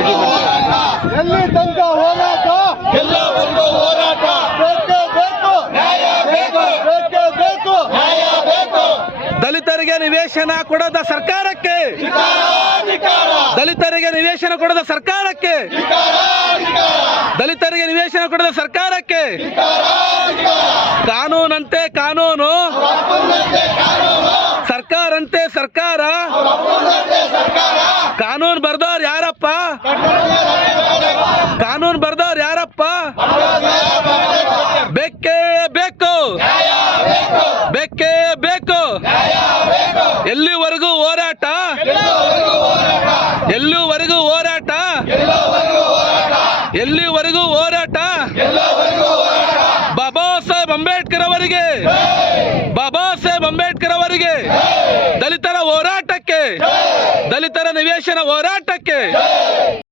ಎಲ್ಲಿ ತನಕ ಹೋರಾಟ, ಎಲ್ಲವರೆಗೂ ಹೋರಾಟ, ಬೇಕೇ ಬೇಕು, ನ್ಯಾಯ ಬೇಕು, ಬೇಕೇ ಬೇಕು, ನ್ಯಾಯ ಬೇಕು. ದಲಿತರಿಗೆ ನಿವೇಶನ ಕೊಡದ ಸರ್ಕಾರಕ್ಕೆ, ಧಿಕ್ಕಾರ, ಧಿಕ್ಕಾರ, ದಲಿತರಿಗೆ ನಿವೇಶನ ಕೊಡದ ಸರ್ಕಾರಕ್ಕೆ, ಧಿಕ್ಕಾರ, ಧಿಕ್ಕಾರ, ದಲಿತರಿಗೆ ನಿವೇಶನ ಕೊಡದ ಸರ್ಕಾರಕ್ಕೆ, ಧಿಕ್ಕಾರ, ಧಿಕ್ಕಾರ. ಕಾನೂನಂತೆ ಕಾನೂನು, ಒಪ್ಪಂದಂತೆ ಕಾನೂನು, ಸರ್ಕಾರಂತೆ ಸರ್ಕಾರ. ಒಪ್ಪಂದಂತೆ ಸರ್ಕಾರ. ಕಾನೂನು ಬರ್ದವ್ರು ಯಾರಪ್ಪ? ಕಾನೂನು ಬರ್ದವ್ರು ಯಾರಪ್ಪ? ಬೇಕೇ ಬೇಕು, ನ್ಯಾಯ ಬೇಕು, ಬೇಕೇ ಬೇಕು. ನ್ಯಾಯ ಬೇಕು. ಎಲ್ಲಿವರೆಗೂ ಹೋರಾಟ, ಎಲ್ಲವರೆಗೂ ಹೋರಾಟ, ಎಲ್ಲಿವರೆಗೂ ಹೋರಾಟ, ಎಲ್ಲವರೆಗೂ ಹೋರಾಟ, ಎಲ್ಲಿವರೆಗೂ ಹೋರಾಟ. ಎಲ್ಲವರೆಗೂ ಹೋರಾಟ. ಬಾಬಾ ಸಾಹೇಬ್ ಅಂಬೇಡ್ಕರ್ ಅವರಿಗೆ, ಬಾಬಾ ಸಾಹೇಬ್ ಅಂಬೇಡ್ಕರ್ ಅವರಿಗೆ, ದಲಿತರ ಹೋರಾಟಕ್ಕೆ, ದಲಿತರ ನಿವೇಶನ ಹೋರಾಟಕ್ಕೆ